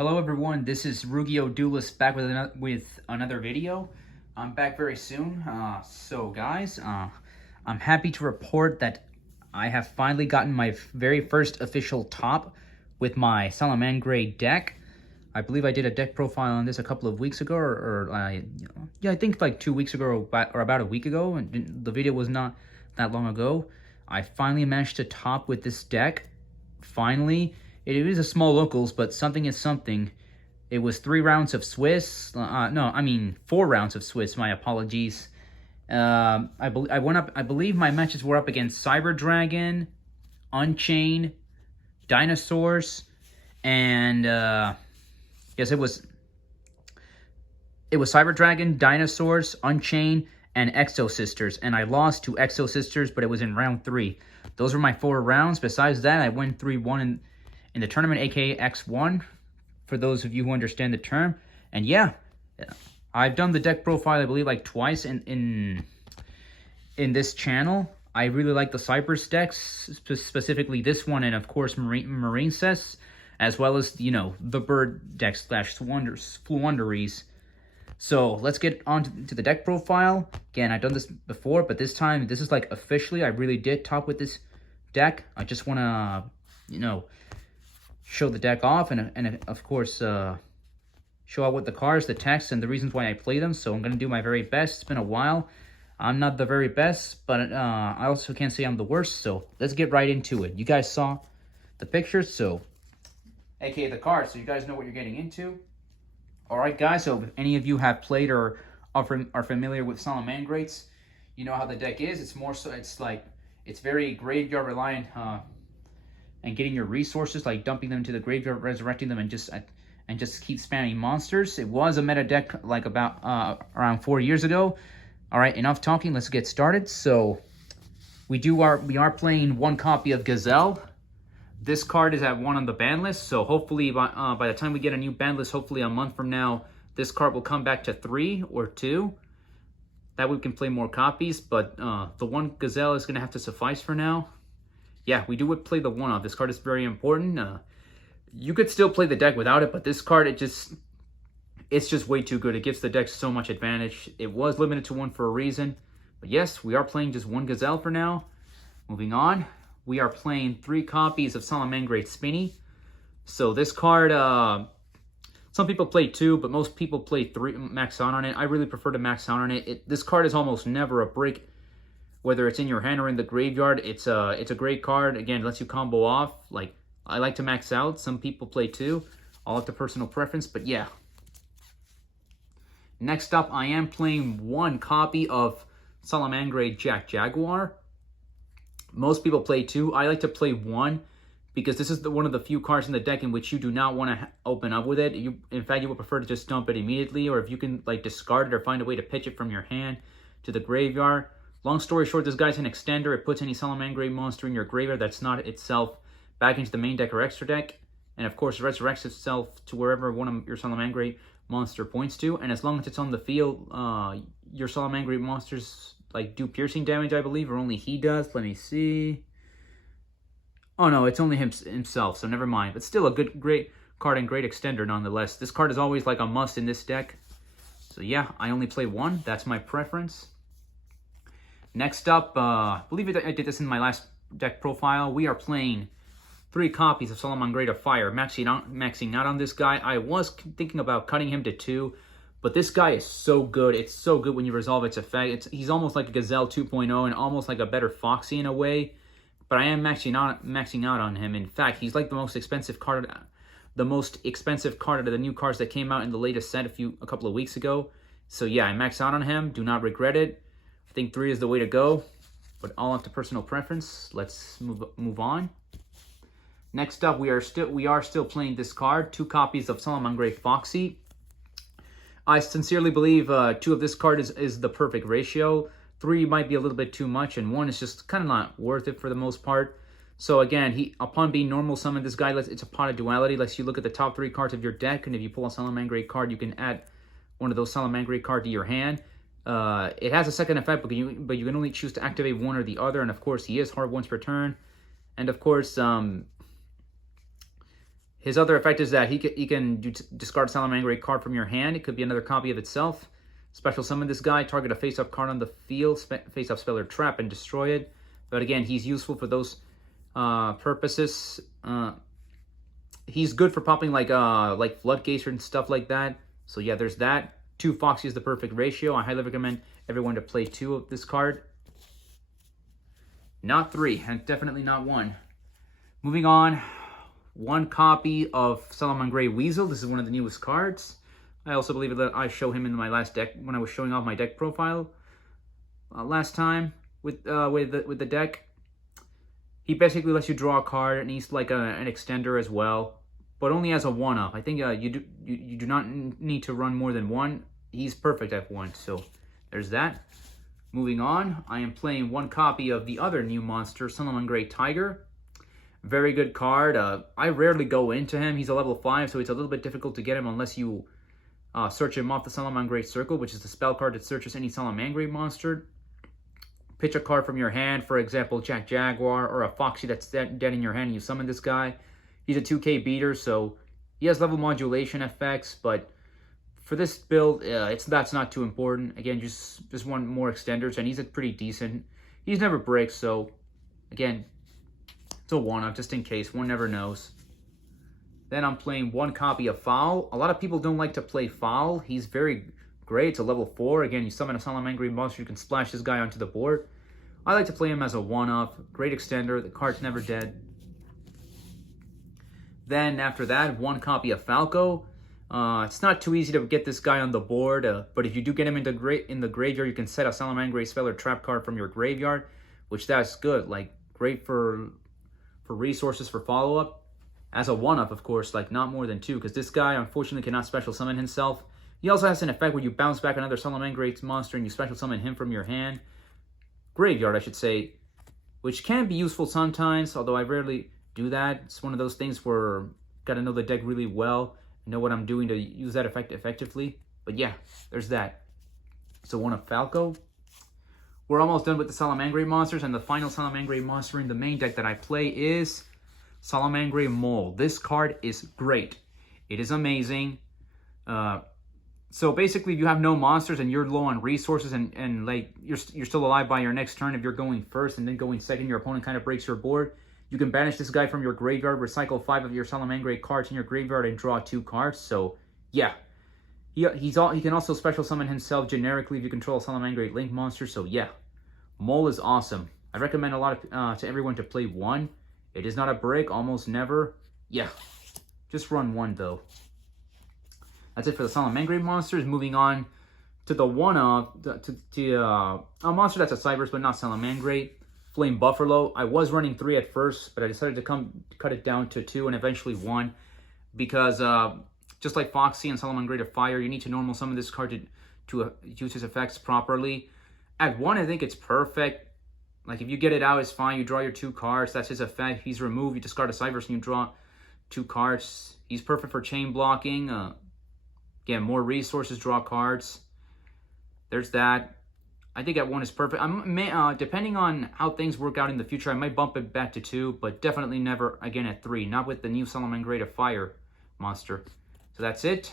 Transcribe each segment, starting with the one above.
Hello everyone, this is Rugio Duelist back with another video. I'm back very soon. I'm happy to report that I have finally gotten my very first official top with my Salamangreat deck. I believe I did a deck profile on this a couple of weeks ago, I think like 2 weeks ago or about a week ago, and the video was not that long ago. I finally managed to top with this deck. Finally. It is a small locals, but something is something. It was 3 rounds of Swiss. 4 rounds of Swiss. My apologies. I believe my matches were up against Cyber Dragon, Unchained, Dinosaurs, and yes, it was Cyber Dragon, Dinosaurs, Unchained, and Exo Sisters. And I lost to Exo Sisters, but it was in round 3. Those were my 4 rounds. Besides that, I went 3-1 in the tournament, aka X1, for those of you who understand the term. And yeah, I've done the deck profile, I believe, like twice in this channel. I really like the Cypress decks, specifically this one, and of course Marine Cess, as well as, you know, the Bird deck / Flunderies. So let's get on to the deck profile. Again, I've done this before, but this time, this is like officially, I really did top with this deck. I just want to, you know, show the deck off and of course show out what the cards, the text, and the reasons why I play them. So I'm going to do my very best. It's been a while. I'm not the very best, but I also can't say I'm the worst. So let's get right into it. You guys saw the pictures, so aka the cards, so you guys know what you're getting into. Alright guys, so if any of you have played or are familiar with Salamangreats, you know how the deck is. It's more so, it's very graveyard reliant, and getting your resources, like dumping them into the graveyard, resurrecting them, and just keep spamming monsters. It was a meta deck like about around 4 years ago. All right, enough talking. Let's get started. So we are playing 1 copy of Gazelle. This card is at 1 on the ban list. So hopefully by the time we get a new ban list, hopefully a month from now, this card will come back to 3 or 2. That we can play more copies, but the 1 Gazelle is going to have to suffice for now. Yeah, we do play the 1-off. This card is very important. You could still play the deck without it, but this card, it's just way too good. It gives the deck so much advantage. It was limited to 1 for a reason. But yes, we are playing just 1 Gazelle for now. Moving on, we are playing 3 copies of Salamangreat Spinny. So this card, some people play 2, but most people play 3, max out on it. I really prefer to max out on it. This card is almost never a break. Whether it's in your hand or in the graveyard, it's a great card. Again, it lets you combo off. Like, I like to max out. Some people play 2. All up to personal preference, but yeah. Next up, I am playing 1 copy of Salamangreat Jaguar. Most people play 2. I like to play 1 because this is one of the few cards in the deck in which you do not want to open up with it. In fact, you would prefer to just dump it immediately, or if you can like discard it or find a way to pitch it from your hand to the graveyard. Long story short, this guy's an extender. It puts any Salamangreat monster in your graveyard that's not itself back into the main deck or extra deck. And of course, it resurrects itself to wherever one of your Salamangreat monster points to. And as long as it's on the field, your Salamangreat monsters like do piercing damage, I believe, or only he does. Let me see. Oh no, it's only himself, so never mind. But still a great card and great extender nonetheless. This card is always like a must in this deck. So yeah, I only play 1. That's my preference. Next up, I believe I did this in my last deck profile. We are playing 3 copies of Salamangreat of Fire, maxing out on this guy. I was thinking about cutting him to 2, but this guy is so good. It's so good when you resolve its effect. He's almost like a Gazelle 2.0 and almost like a better Foxy in a way. But I am maxing out on him. In fact, he's like the most expensive card out of the new cards that came out in the latest set a couple of weeks ago. So yeah, I maxed out on him. Do not regret it. I think 3 is the way to go, but all up to personal preference. Let's move on. Next up, we are still playing this card, 2 copies of Salamangreat Foxy. I sincerely believe 2 of this card is the perfect ratio. 3 might be a little bit too much, and 1 is just kind of not worth it for the most part. So again, upon being normal summoned, this guy, it's a pot of duality. Lets you look at the top 3 cards of your deck, and if you pull a Salamangreat card, you can add one of those Salamangreat cards to your hand. It has a second effect, but you can only choose to activate one or the other. And of course, he is hard once per turn. And of course, His other effect is that he can discard Salamangreat card from your hand. It could be another copy of itself. Special summon this guy, target a face-up card on the field, face-up spell or trap, and destroy it. But again, he's useful for those purposes. He's good for popping like floodgates and stuff like that. So yeah, there's that. 2 Foxy is the perfect ratio. I highly recommend everyone to play 2 of this card. Not 3, and definitely not 1. Moving on, 1 copy of Salamangreat Weasel. This is one of the newest cards. I also believe that I show him in my last deck when I was showing off my deck profile last time with the deck. He basically lets you draw a card, and he's like an extender as well, but only as a 1-up. I think you do not need to run more than 1. He's perfect at 1, so there's that. Moving on, I am playing 1 copy of the other new monster, Salamangreat Tiger. Very good card. I rarely go into him. He's a level 5, so it's a little bit difficult to get him unless you search him off the Salamangreat Circle, which is the spell card that searches any Salamangreat monster. Pitch a card from your hand, for example, Jack Jaguar or a Foxy that's dead in your hand, and you summon this guy. He's a 2k beater, so he has level modulation effects, but for this build, that's not too important. Again, just want more extenders, and he's a pretty decent. He's never breaks, so again, it's a 1-up just in case. One never knows. Then I'm playing 1 copy of Foul. A lot of people don't like to play Foul. He's very great. It's a level 4. Again, you summon a Salamangreat monster, you can splash this guy onto the board. I like to play him as a 1-up. Great extender. The card's never dead. Then after that, 1 copy of Falco. It's not too easy to get this guy on the board, but if you do get him in the graveyard, you can set a Salamangreat spell or trap card from your graveyard, which that's good. Like, great for resources for follow-up. As a 1-up, of course, like not more than 2, because this guy unfortunately cannot special summon himself. He also has an effect where you bounce back another Salamangreat monster and you special summon him from your hand. Graveyard, I should say, which can be useful sometimes, although I rarely do that. It's one of those things where gotta know the deck really well, know what I'm doing to use that effect effectively. But yeah, there's that. So 1-up Falco. We're almost done with the Salamangreat monsters, and the final Salamangreat monster in the main deck that I play is Salamangreat Mole. This card is great. It is amazing. So basically, if you have no monsters and you're low on resources and like you're still alive by your next turn, if you're going first and then going second, your opponent kind of breaks your board, you can banish this guy from your graveyard, recycle 5 of your Salamangreat cards in your graveyard, and draw 2 cards. So yeah, he can also special summon himself generically if you control a Salamangreat Link monster. So yeah, Mole is awesome. I recommend a lot to everyone to play 1. It is not a break, almost never. Yeah, just run 1 though. That's it for the Salamangreat monsters. Moving on to the 1-up, a monster that's a Cyberse but not Salamangreat, Flame Buffalo. I was running 3 at first, but I decided to cut it down to 2 and eventually 1 because just like Foxy and Salamangreat of Fire, you need to normal summon this card to use his effects properly. At 1, I think it's perfect. Like, if you get it out, it's fine. You draw your 2 cards. That's his effect. He's removed. You discard a Cyberse and you draw 2 cards. He's perfect for chain blocking. Again, more resources, draw cards. There's that. I think at 1 is perfect. Depending on how things work out in the future, I might bump it back to 2, but definitely never again at 3. Not with the new Salamangreat of Fire monster. So that's it.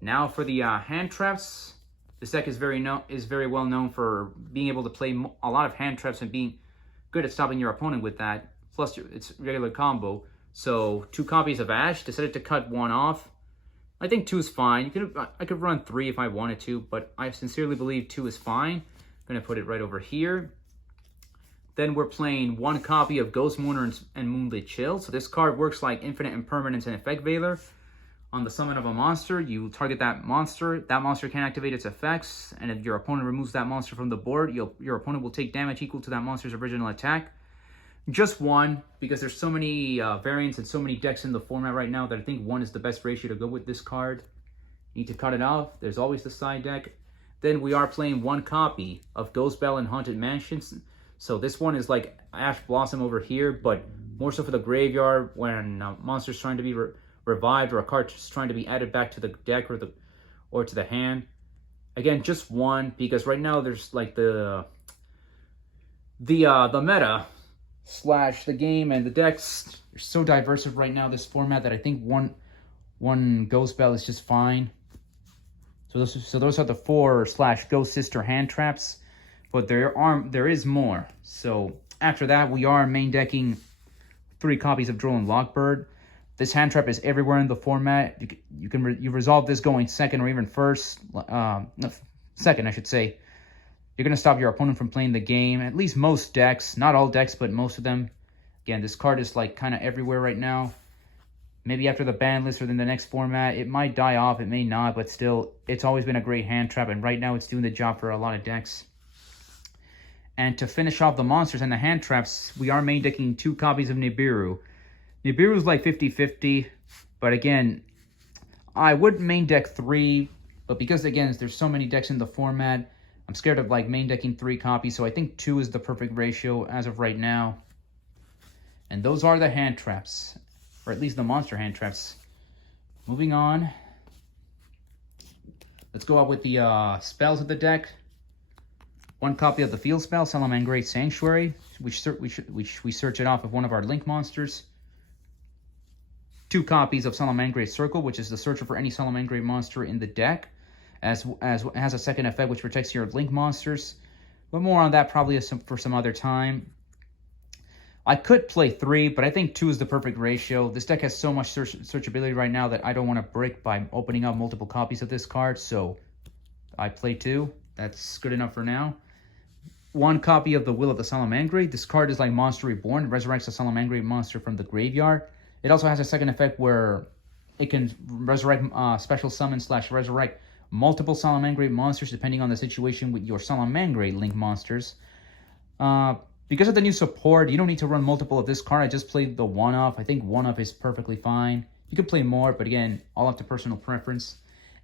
Now for the hand traps. This deck is very well known for being able to play a lot of hand traps and being good at stopping your opponent with that. Plus, it's regular combo. So 2 copies of Ash. Decided to cut 1 off. I think 2 is fine. I could run 3 if I wanted to, but I sincerely believe 2 is fine. I'm gonna put it right over here. Then we're playing 1 copy of Ghost Mourner and Moonlit Chill. So this card works like Infinite Impermanence and Effect Veiler. On the summon of a monster, you target that monster. That monster can activate its effects, and if your opponent removes that monster from the board, your opponent will take damage equal to that monster's original attack. Just 1, because there's so many variants and so many decks in the format right now that I think 1 is the best ratio to go with this card. You need to cut it off. There's always the side deck. Then we are playing 1 copy of Ghost Bell and Haunted Mansions. So this one is like Ash Blossom over here, but more so for the graveyard when a monster's trying to be revived or a card just trying to be added back to the deck or to the hand. Again, just 1, because right now there's like the meta / the game and the decks They're so diverse right now, this format, that I think one Ghost Bell is just fine. So those are the 4/Ghost Sister hand traps, but there is more. So after that, we are main decking 3 copies of Drolin Lockbird. This hand trap is everywhere in the format. You resolve this going second or even first, second I should say. You're gonna stop your opponent from playing the game. At least most decks, not all decks, but most of them. Again, this card is like kind of everywhere right now. Maybe after the ban list or in the next format, it might die off, it may not, but still, it's always been a great hand trap, and right now it's doing the job for a lot of decks. And to finish off the monsters and the hand traps, we are main decking 2 copies of Nibiru. Nibiru's like 50-50, but again, I would main deck 3, but because again, there's so many decks in the format, I'm scared of like main decking 3 copies, so I think 2 is the perfect ratio as of right now. And those are the hand traps, or at least the monster hand traps. Moving on, let's go out with the spells of the deck. 1 copy of the field spell, Salamangreat Sanctuary, which we search it off of one of our link monsters. 2 copies of Salamangreat Circle, which is the searcher for any Salamangreat monster in the deck, as it has a second effect which protects your link monsters. But more on that probably for some other time. I could play 3, but I think 2 is the perfect ratio. This deck has so much searchability right now that I don't want to brick by opening up multiple copies of this card, so I play 2. That's good enough for now. 1 copy of the Will of the Salamangreat. This card is like Monster Reborn. It resurrects a Salamangreat monster from the graveyard. It also has a second effect where it can resurrect, special summon / resurrect multiple Salamangreat monsters depending on the situation with your Salamangreat link monsters. Because of the new support, you don't need to run multiple of this card. I just played the 1-off. I think 1-off is perfectly fine. You could play more, but again, all up to personal preference.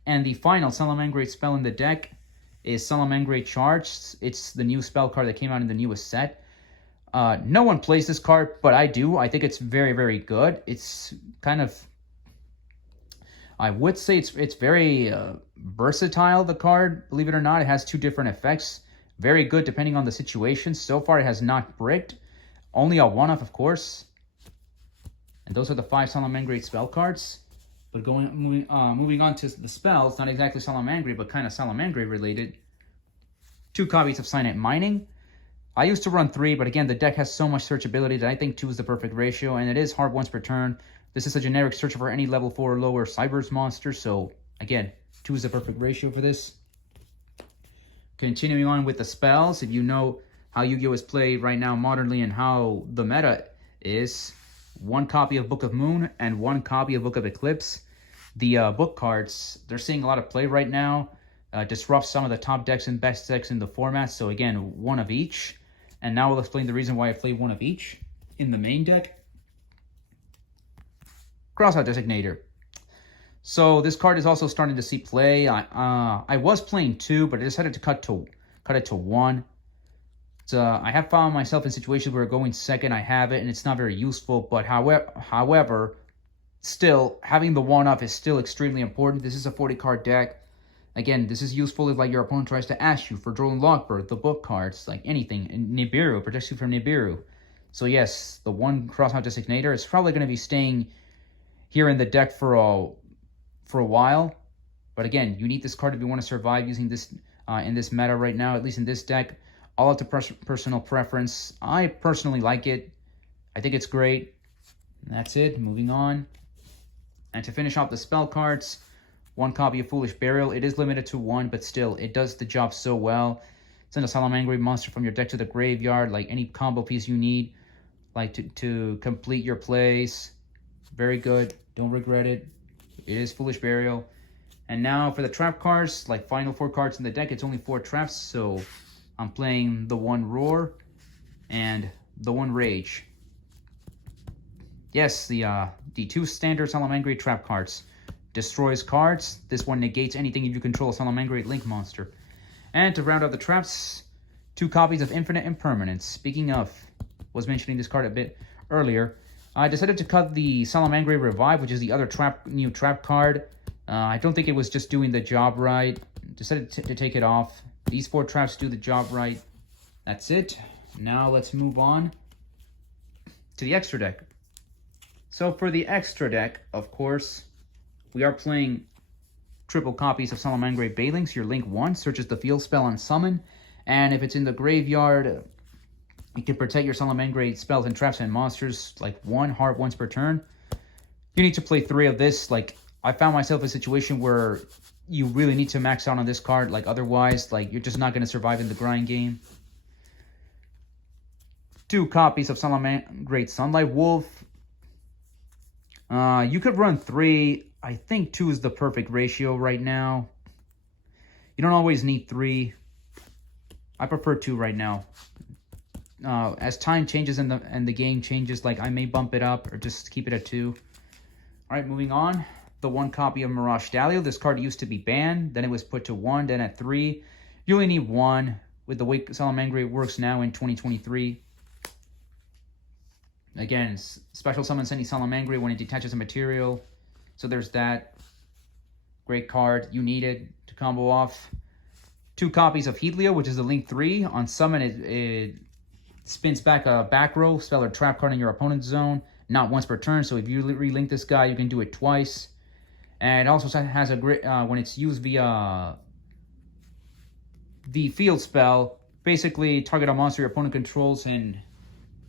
And the final Salamangreat spell in the deck is Salamangreat Charge. It's the new spell card that came out in the newest set. No one plays this card, but I do. I think it's very, very good. It's kind of, I would say it's very versatile, the card. Believe it or not, it has 2 different effects. Very good depending on the situation. So far, it has not bricked. Only a 1-off, of course. And those are the 5 Salamangreat spell cards. But moving on to the spells, not exactly Salamangreat, but kind of Salamangreat related. 2 copies of Cyanite Mining. I used to run 3, but again, the deck has so much searchability that I think 2 is the perfect ratio, and it is hard once per turn. This is a generic searcher for any level 4 or lower Cybers monster, so again, 2 is the perfect ratio for this. Continuing on with the spells, if you know how Yu-Gi-Oh! Is played right now modernly and how the meta is, 1 copy of Book of Moon and 1 copy of Book of Eclipse. The book cards, they're seeing a lot of play right now. Disrupt some of the top decks and best decks in the format, so again, 1 of each. And now we'll explain the reason why I played 1 of each in the main deck. Crossout Designator. So this card is also starting to see play. I was playing 2, but I decided to cut it to 1. I have found myself in situations where going second, I have it, and it's not very useful. But however, still having the 1-off is still extremely important. This is a 40-card deck. Again, this is useful if like your opponent tries to ask you for Drolin Lockbird, the book cards, like anything. And Nibiru protects you from Nibiru. So yes, the 1 Crossout Designator is probably going to be staying here in the deck for a while, but again, you need this card if you want to survive using this in this meta right now, at least in this deck. All up to personal preference. I personally like it. I think it's great. And that's it. Moving on. And to finish off the spell cards, 1 copy of Foolish Burial. It is limited to 1, but still, it does the job so well. Send a Salamangreat monster from your deck to the graveyard, like any combo piece you need, like to complete your plays. Very good. Don't regret it. It is Foolish Burial. And now for the trap cards, like final 4 cards in the deck, it's only 4 traps, so I'm playing the 1 Roar and the 1 Rage. Yes, the 2 standard Salamangreat trap cards. Destroys cards. This one negates anything if you control a Salamangreat link monster. And to round out the traps, 2 copies of Infinite Impermanence. Speaking of, was mentioning this card a bit earlier, I decided to cut the Salamangreat Revive, which is the other new trap card. I don't think it was just doing the job right. Decided to take it off. These 4 traps do the job right. That's it. Now let's move on to the extra deck. So for the extra deck, of course, we are playing triple copies of Salamangreat Bailings. Your link 1 searches the field spell on summon, and if it's in the graveyard, you can protect your Salamangreat spells and traps and monsters like 1 heart once per turn. You need to play 3 of this. Like, I found myself in a situation where you really need to max out on this card. Like, otherwise, like, you're just not going to survive in the grind game. 2 copies of Salamangreat Sunlight Wolf. You could run 3. I think 2 is the perfect ratio right now. You don't always need 3. I prefer 2 right now. As time changes and the game changes, like I may bump it up or just keep it at 2. All right, moving on. The 1 copy of Mirage Stallion. This card used to be banned. Then it was put to 1. Then at 3. You only need 1 with the way Salamangreat works now in 2023. Again, special summons any Salamangreat when it detaches a material. So there's that. Great card. You need it to combo off. 2 copies of Heatlio, which is the link 3. On summon, it spins back a back row spell or trap card in your opponent's zone. Not once per turn. So if you relink this guy, you can do it twice. And it also has a great when it's used via the field spell. Basically, target a monster your opponent controls and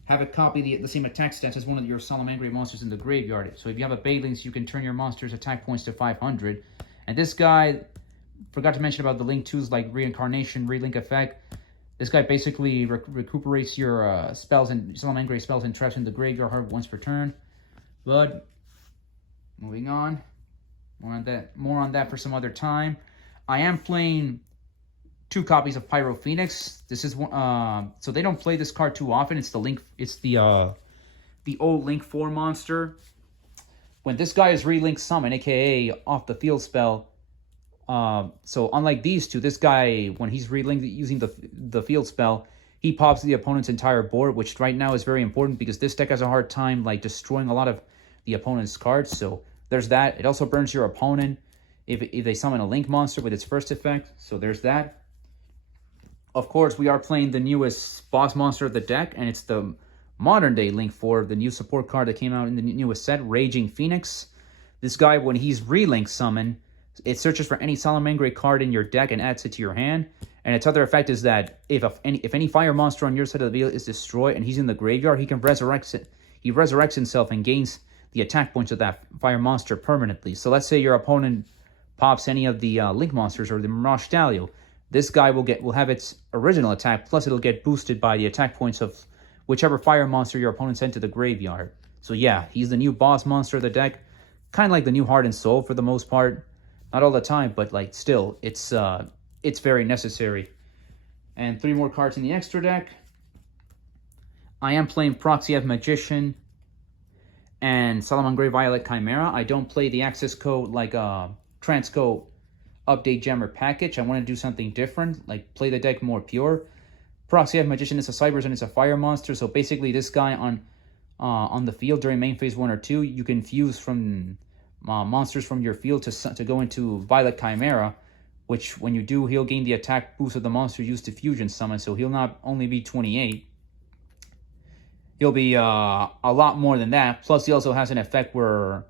have it copy the same attack stats as one of your Salamangreat monsters in the graveyard. So if you have a Bailings, you can turn your monster's attack points to 500. And this guy, forgot to mention about the link 2's like reincarnation, relink effect. This guy basically recuperates your spells and Salamangreat spells and traps in the graveyard once per turn. But moving on, more on that for some other time. I am playing 2 copies of Pyro Phoenix. This is so they don't play this card too often. It's the link. It's the old Link 4 monster. When this guy is relink summon, aka off the field spell. So unlike these 2, this guy when he's relinked using the field spell, he pops the opponent's entire board, which right now is very important because this deck has a hard time like destroying a lot of the opponent's cards. So there's that. It also burns your opponent if they summon a link monster with its first effect. So there's that. Of course, we are playing the newest boss monster of the deck, and it's the modern-day Link 4, the new support card that came out in the newest set, Raging Phoenix. This guy, when he's relink summon, it searches for any Salamangreat card in your deck and adds it to your hand. And its other effect is that if any fire monster on your side of the field is destroyed and he's in the graveyard, he can resurrect it. He resurrects himself and gains the attack points of that fire monster permanently. So let's say your opponent pops any of the Link monsters or the Mirage Stallion. This guy will have its original attack, plus it'll get boosted by the attack points of whichever fire monster your opponent sent to the graveyard. So yeah, he's the new boss monster of the deck. Kind of like the new Heart and Soul for the most part. Not all the time, but like still, it's very necessary. And 3 more cards in the extra deck. I am playing Proxy of Magician and Salamangreat Violet Chimera. I don't play the access code like Transcode Update Jammer package. I want to do something different, like play the deck more pure. Proxy of Magician is a Cybers and it's a fire monster. So basically, this guy on the field during main phase 1 or 2, you can fuse from monsters from your field to go into Violet Chimera, which when you do, he'll gain the attack boost of the monster used to fusion summon. So he'll not only be 28, he'll be a lot more than that. Plus, he also has an effect where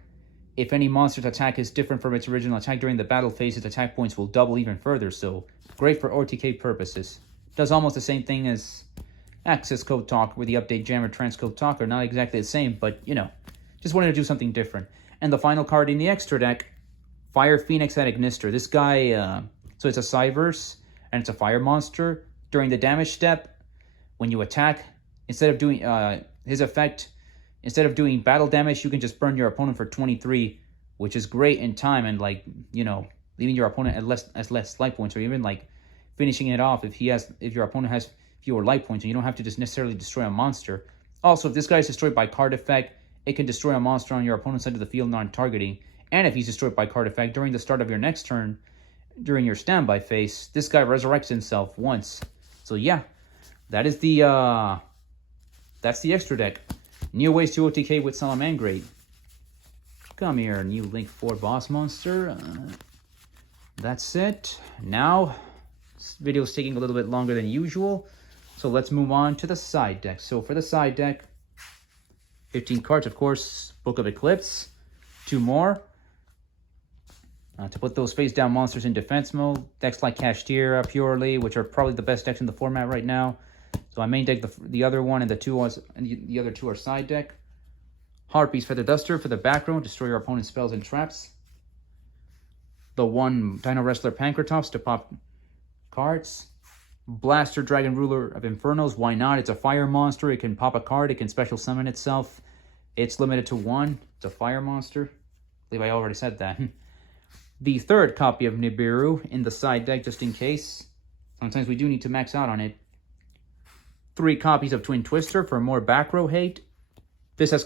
if any monster's attack is different from its original attack during the battle phase, its attack points will double even further. So great for OTK purposes. Does almost the same thing as Access Code Talk with the Update Jammer Transcode Talker. Not exactly the same, but you know, just wanted to do something different. And the final card in the extra deck, Fire Phoenix at Ignister. This guy, so it's a Cyverse and it's a fire monster. During the damage step, when you attack, instead of doing his effect, instead of doing battle damage, you can just burn your opponent for 23, which is great in time and like, you know, leaving your opponent at less life points, or even like finishing it off if your opponent has fewer life points and you don't have to just necessarily destroy a monster. Also, if this guy is destroyed by card effect, it can destroy a monster on your opponent's side of the field non-targeting. And if he's destroyed by card effect during the start of your next turn, during your standby phase, this guy resurrects himself once. So yeah, that is that's the extra deck. New ways to OTK with Salamangreat. Come here, new Link 4 boss monster. That's it. Now, this video is taking a little bit longer than usual. So let's move on to the side deck. So for the side deck, 15 cards, of course, Book of Eclipse. 2 more. To put those face-down monsters in defense mode. Decks like Kashtira, Purely, which are probably the best decks in the format right now. So I main deck the other one, and the other 2 are side deck. Harpy's Feather Duster for the back row. Destroy your opponent's spells and traps. The 1 Dino Wrestler Pankratops to pop cards. Blaster Dragon Ruler of Infernos. Why not? It's a fire monster. It can pop a card. It can special summon itself. It's limited to 1. It's a fire monster. I believe I already said that. The 3rd copy of Nibiru in the side deck, just in case. Sometimes we do need to max out on it. 3 copies of Twin Twister for more back row hate. This has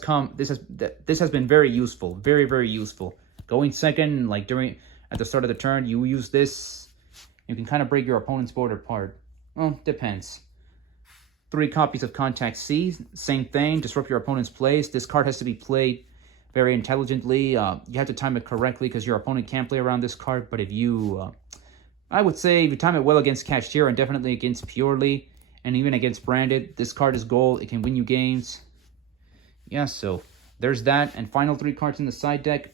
been very useful. Very, very useful. Going second, like at the start of the turn, you use this. You can kind of break your opponent's board apart. Well, depends. 3 copies of Contact C. Same thing. Disrupt your opponent's plays. This card has to be played very intelligently. You have to time it correctly because your opponent can't play around this card. But if you, I would say, if you time it well against Kashtira and definitely against Purely and even against Branded, this card is gold. It can win you games. Yeah, so there's that. And final 3 cards in the side deck.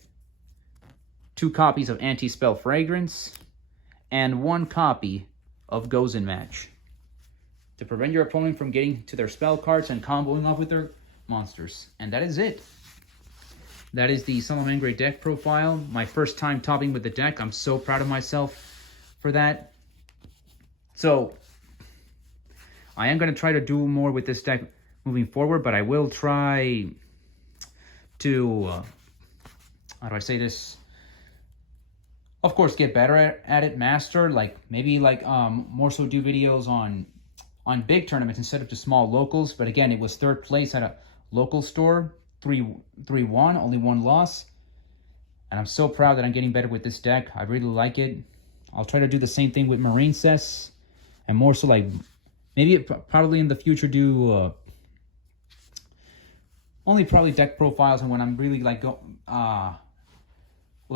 2 copies of Anti-Spell Fragrance. And 1 copy of Gozen Match. To prevent your opponent from getting to their spell cards and comboing off with their monsters. And that is it. That is the Salamangreat deck profile. My first time topping with the deck. I'm so proud of myself for that. So, I am going to try to do more with this deck moving forward, but I will try to, how do I say this? Of course, get better at it, master, more so do videos on big tournaments instead of just small locals. But again, it was 3rd place at a local store, 3-1, only 1 loss. And I'm so proud that I'm getting better with this deck. I really like it. I'll try to do the same thing with Marine Cess, and more so probably in the future do only probably deck profiles, and when I'm really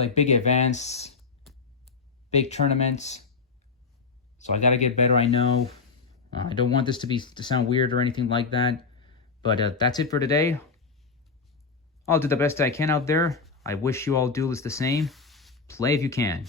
big events, big tournaments. So I gotta get better, I know. I don't want this to sound weird or anything like that. But that's it for today. I'll do the best I can out there. I wish you all duelists the same. Play if you can.